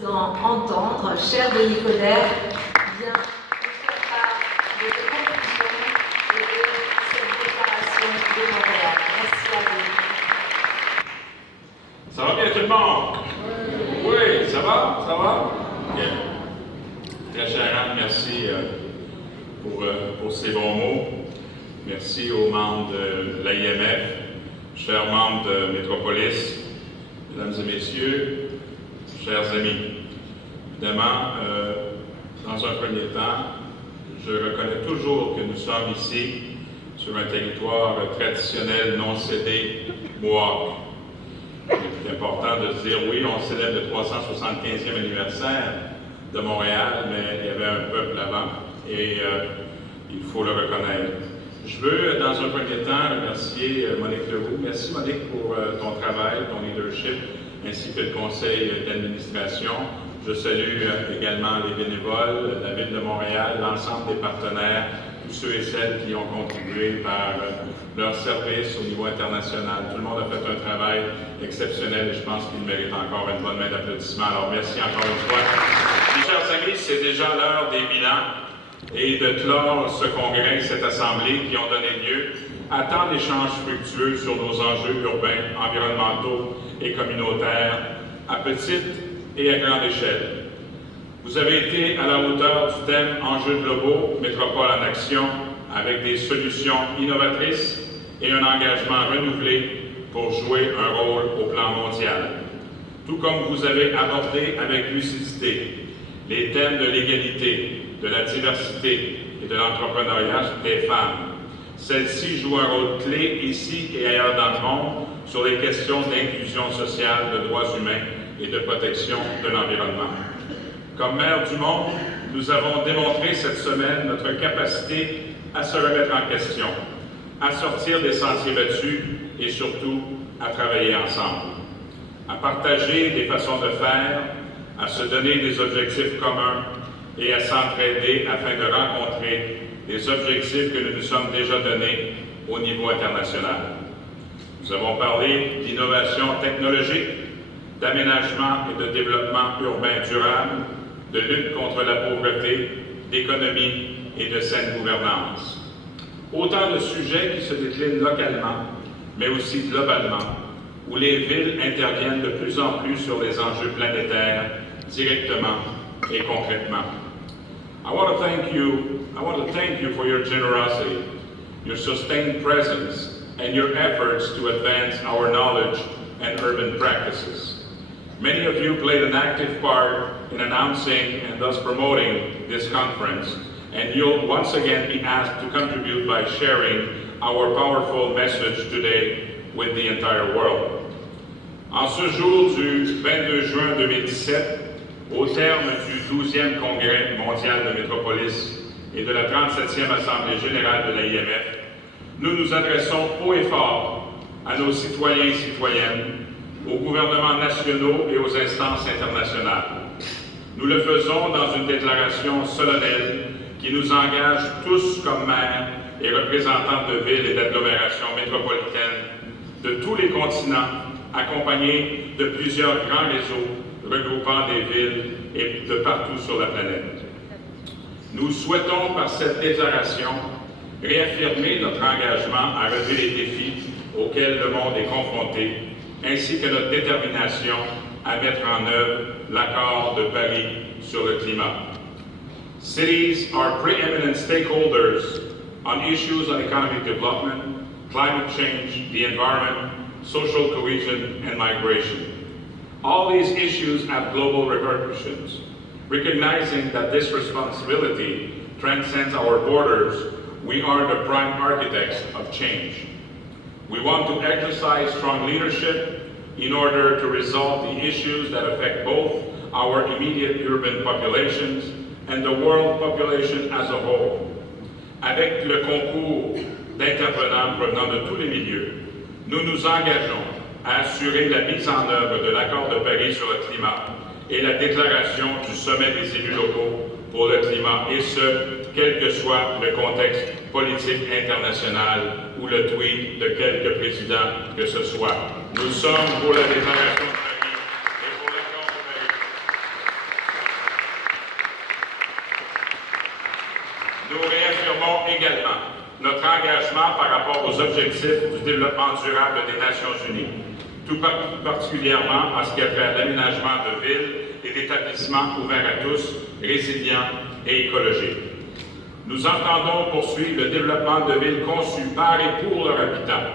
Entendre, cher Denis Coderre, bien faire part de vos conclusions et de cette déclaration de Montréal. Merci à vous. Ça va bien tout le monde? Oui, ça va? Ça va? Bien. Très cher Anne, merci pour ces bons mots. Merci aux membres de l'AIMF, chers membres de Métropolis, mesdames et messieurs, chers amis. Évidemment, dans un premier temps, je reconnais toujours que nous sommes ici sur un territoire traditionnel non cédé, Mohawk. C'est important de se dire, oui, on célèbre le 375e anniversaire de Montréal, mais il y avait un peuple avant et il faut le reconnaître. Je veux, dans un premier temps, remercier Monique Leroux. Merci, Monique, pour ton travail, ton leadership, ainsi que le conseil d'administration. Je salue également les bénévoles, la Ville de Montréal, l'ensemble des partenaires, tous ceux et celles qui ont contribué par leur service au niveau international. Tout le monde a fait un travail exceptionnel et je pense qu'il mérite encore une bonne main d'applaudissements. Alors merci encore une fois. Mes chers amis, c'est déjà l'heure des bilans et de clore ce congrès, cette assemblée qui ont donné lieu à tant d'échanges fructueux sur nos enjeux urbains, environnementaux et communautaires, à petite et à grande échelle. Vous avez été à la hauteur du thème Enjeux globaux, Métropole en action, avec des solutions innovatrices et un engagement renouvelé pour jouer un rôle au plan mondial. Tout comme vous avez abordé avec lucidité les thèmes de l'égalité, de la diversité et de l'entrepreneuriat des femmes. Celle-ci joue un rôle clé ici et ailleurs dans le monde sur les questions d'inclusion sociale, de droits humains et de protection de l'environnement. Comme maire du monde, nous avons démontré cette semaine notre capacité à se remettre en question, à sortir des sentiers battus et surtout à travailler ensemble, à partager des façons de faire, à se donner des objectifs communs et à s'entraider afin de rencontrer les objectifs que nous nous sommes déjà donnés au niveau international. Nous avons parlé d'innovation technologique, d'aménagement et de développement urbain durable, de lutte contre la pauvreté, d'économie et de saine gouvernance. Autant de sujets qui se déclinent localement, mais aussi globalement, où les villes interviennent de plus en plus sur les enjeux planétaires, directement et concrètement. I want to thank you for your generosity, your sustained presence, and your efforts to advance our knowledge and urban practices. Many of you played an active part in announcing and thus promoting this conference, and you'll once again be asked to contribute by sharing our powerful message today with the entire world. En ce jour du 22 juin 2017, au terme du 12e Congrès mondial de Métropolis et de la 37e Assemblée générale de l'AIMF, nous nous adressons haut et fort à nos citoyens et citoyennes, aux gouvernements nationaux et aux instances internationales. Nous le faisons dans une déclaration solennelle qui nous engage tous comme maires et représentants de villes et d'agglomérations métropolitaines de tous les continents, accompagnés de plusieurs grands réseaux regroupant des villes et de partout sur la planète. Nous souhaitons par cette déclaration réaffirmer notre engagement à relever les défis auxquels le monde est confronté, ainsi que notre détermination à mettre en œuvre l'accord de Paris sur le climat. Cities are preeminent stakeholders on issues on economic development, climate change, the environment, social cohesion, and migration. All these issues have global repercussions. Recognizing that this responsibility transcends our borders, we are the prime architects of change. We want to exercise strong leadership in order to resolve the issues that affect both our immediate urban populations and the world population as a whole. Avec le concours d'intervenants provenant de tous les milieux, nous nous engageons à assurer la mise en œuvre de l'accord de Paris sur le climat et la déclaration du sommet des élus locaux pour le climat, et ce, quel que soit le contexte politique international ou le tweet de quelque président que ce soit. Nous sommes pour la déclaration de Paris et pour l'accord de Paris. engagement par rapport aux objectifs du développement durable des Nations Unies, tout particulièrement en ce qui a trait à l'aménagement de villes et d'établissements ouverts à tous, résilients et écologiques. Nous entendons poursuivre le développement de villes conçues par et pour leurs habitants,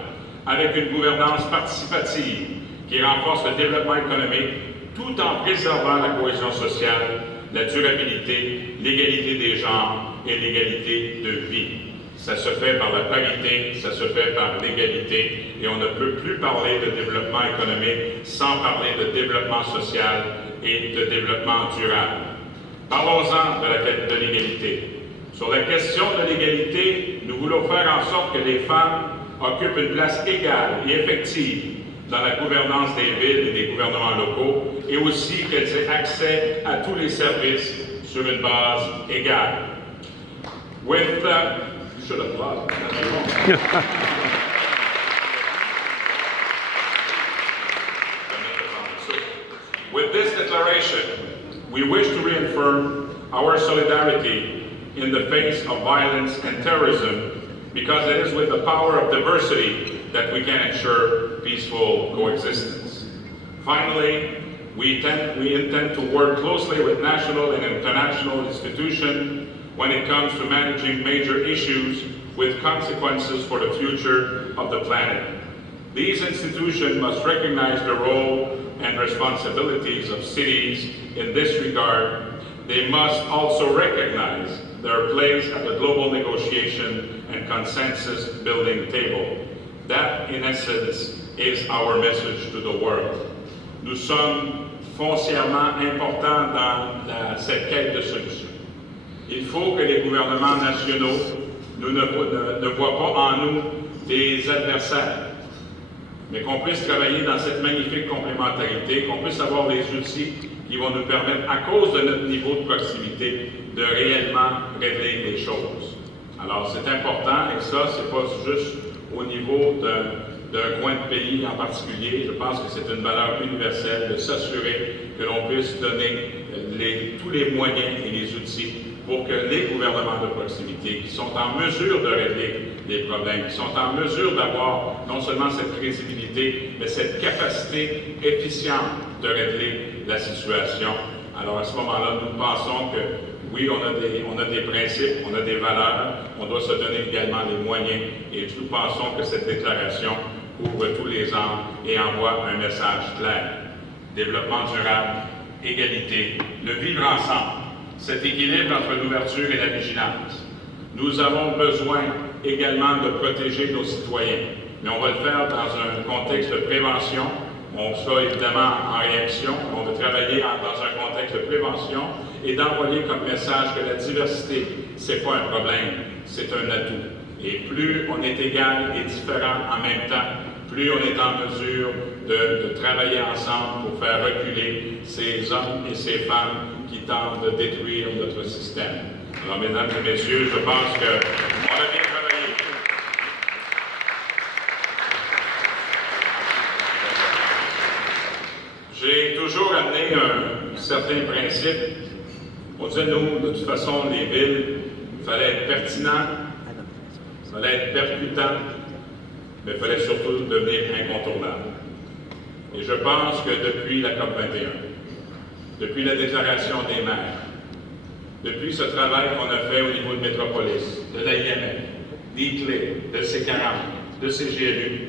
avec une gouvernance participative qui renforce le développement économique tout en préservant la cohésion sociale, la durabilité, l'égalité des genres et l'égalité de vie. Ça se fait par la parité, ça se fait par l'égalité, et on ne peut plus parler de développement économique sans parler de développement social et de développement durable. Parlons-en de l'égalité. Sur la question de l'égalité, nous voulons faire en sorte que les femmes occupent une place égale et effective dans la gouvernance des villes et des gouvernements locaux, et aussi qu'elles aient accès à tous les services sur une base égale. With this declaration, we wish to reaffirm our solidarity in the face of violence and terrorism, because it is with the power of diversity that we can ensure peaceful coexistence. Finally, we intend to work closely with national and international institutions when it comes to managing major issues with consequences for the future of the planet. These institutions must recognize the role and responsibilities of cities in this regard. They must also recognize their place at the global negotiation and consensus building table. That, in essence, is our message to the world. Nous sommes foncièrement importants dans cette quête de solution. Il faut que les gouvernements nationaux ne voient pas en nous des adversaires, mais qu'on puisse travailler dans cette magnifique complémentarité, qu'on puisse avoir les outils qui vont nous permettre, à cause de notre niveau de proximité, de réellement régler les choses. Alors, c'est important, et ça, c'est pas juste au niveau d'un coin de pays en particulier. Je pense que c'est une valeur universelle de s'assurer que l'on puisse donner tous les moyens et les outils pour que les gouvernements de proximité, qui sont en mesure de régler les problèmes, qui sont en mesure d'avoir non seulement cette crédibilité, mais cette capacité efficiente de régler la situation. Alors à ce moment-là, nous pensons que oui, on a des principes, on a des valeurs, on doit se donner également les moyens, et nous pensons que cette déclaration ouvre tous les angles et envoie un message clair. Développement durable, égalité, le vivre ensemble, cet équilibre entre l'ouverture et la vigilance. Nous avons besoin également de protéger nos citoyens, mais on va le faire dans un contexte de prévention. On sera évidemment en réaction, on va travailler dans un contexte de prévention et d'envoyer comme message que la diversité, c'est pas un problème, c'est un atout. Et plus on est égal et différent en même temps, plus on est en mesure de travailler ensemble pour faire reculer ces hommes et ces femmes qui tentent de détruire notre système. Alors, mesdames et messieurs, je pense qu'on a bien travaillé. J'ai toujours amené un certain principe. On disait, nous, de toute façon, les villes, il fallait être pertinent, il fallait être percutant, mais il fallait surtout devenir incontournable. Et je pense que depuis la COP21, depuis la déclaration des maires, depuis ce travail qu'on a fait au niveau de Métropolis, de l'AIMF, d'ICLE, de C40, de CGLU,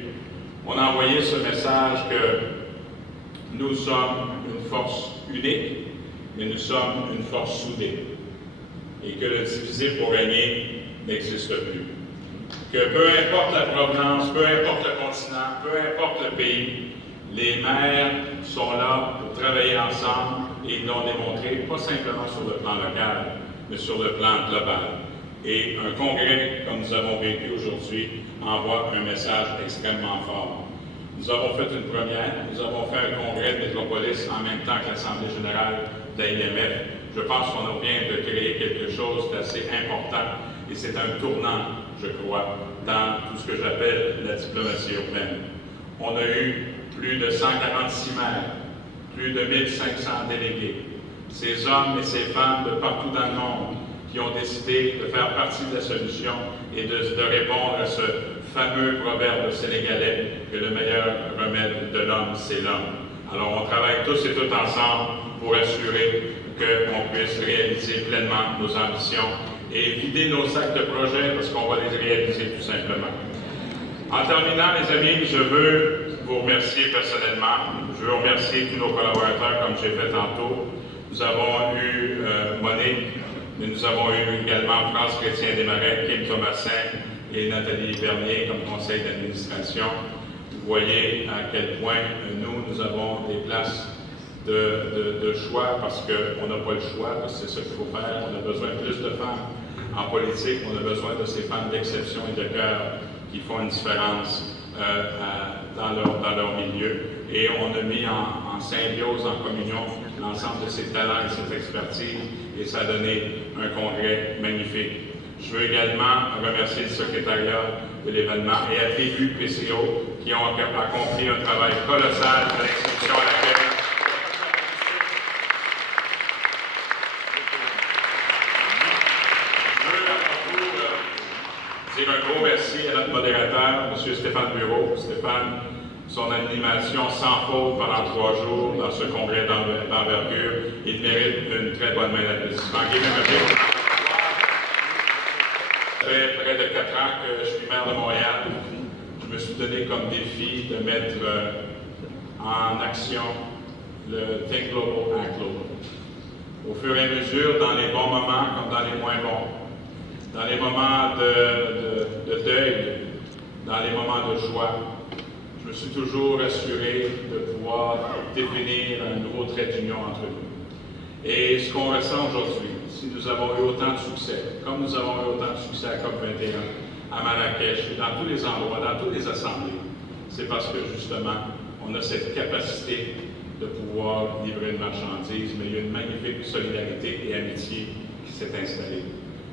on a envoyé ce message que nous sommes une force unique, mais nous sommes une force soudée. Et que le diviser pour régner n'existe plus. Que peu importe la provenance, peu importe le continent, peu importe le pays, les maires sont là pour travailler ensemble et ils l'ont démontré, pas simplement sur le plan local, mais sur le plan global. Et un congrès, comme nous avons vécu aujourd'hui, envoie un message extrêmement fort. Nous avons fait une première, nous avons fait un congrès de Métropolis en même temps que l'Assemblée générale de l'AIMF. Je pense qu'on vient de créer quelque chose d'assez important et c'est un tournant, je crois, dans tout ce que j'appelle la diplomatie urbaine. On a eu plus de 146 maires, plus de 1500 délégués. Ces hommes et ces femmes de partout dans le monde qui ont décidé de faire partie de la solution et de répondre à ce fameux proverbe sénégalais que le meilleur remède de l'homme, c'est l'homme. Alors, on travaille tous et toutes ensemble pour assurer qu'on puisse réaliser pleinement nos ambitions et vider nos sacs de projets parce qu'on va les réaliser tout simplement. En terminant, les amis, je veux vous remercier personnellement. Je veux remercier tous nos collaborateurs, comme j'ai fait tantôt. Nous avons eu Monique, mais nous avons eu également France Chrétien-Desmarais, Kim Thomasin et Nathalie Bernier comme conseil d'administration. Vous voyez à quel point nous avons des places de choix parce qu'on n'a pas le choix, parce que c'est ce qu'il faut faire. On a besoin de plus de femmes en politique, on a besoin de ces femmes d'exception et de cœur qui font une différence dans leur milieu. Et on a mis en symbiose, en communion, l'ensemble de ces talents et cette expertise, et ça a donné un congrès magnifique. Je veux également remercier le secrétariat de l'événement et attribuer PCO qui ont accompli un travail colossal de l'institution à laquelle dire un gros merci à notre modérateur, M. Stéphane Bureau. Stéphane, son animation sans faute pendant 3 jours dans ce congrès d'envergure, il mérite une très bonne main d'applaudissement. Ça fait près de 4 ans que je suis maire de Montréal. Je me suis donné comme défi de mettre en action le Think Global, Act Global. Au fur et à mesure, dans les bons moments comme dans les moins bons, dans les moments de deuil, dans les moments de joie, je me suis toujours assuré de pouvoir définir un nouveau trait d'union entre nous. Et ce qu'on ressent aujourd'hui, si nous avons eu autant de succès, comme nous avons eu autant de succès à COP21, à Marrakech, dans tous les endroits, dans toutes les assemblées, c'est parce que justement, on a cette capacité de pouvoir livrer une marchandise, mais il y a une magnifique solidarité et amitié qui s'est installée.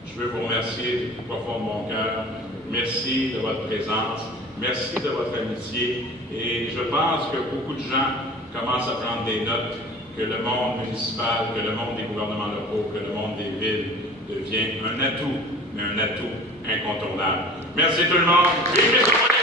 Je veux vous remercier du profond de mon cœur. Merci de votre présence. Merci de votre amitié. Et je pense que beaucoup de gens commencent à prendre des notes que le monde municipal, que le monde des gouvernements locaux, que le monde des villes devient un atout, mais un atout incontournable. Merci tout le monde. Vive les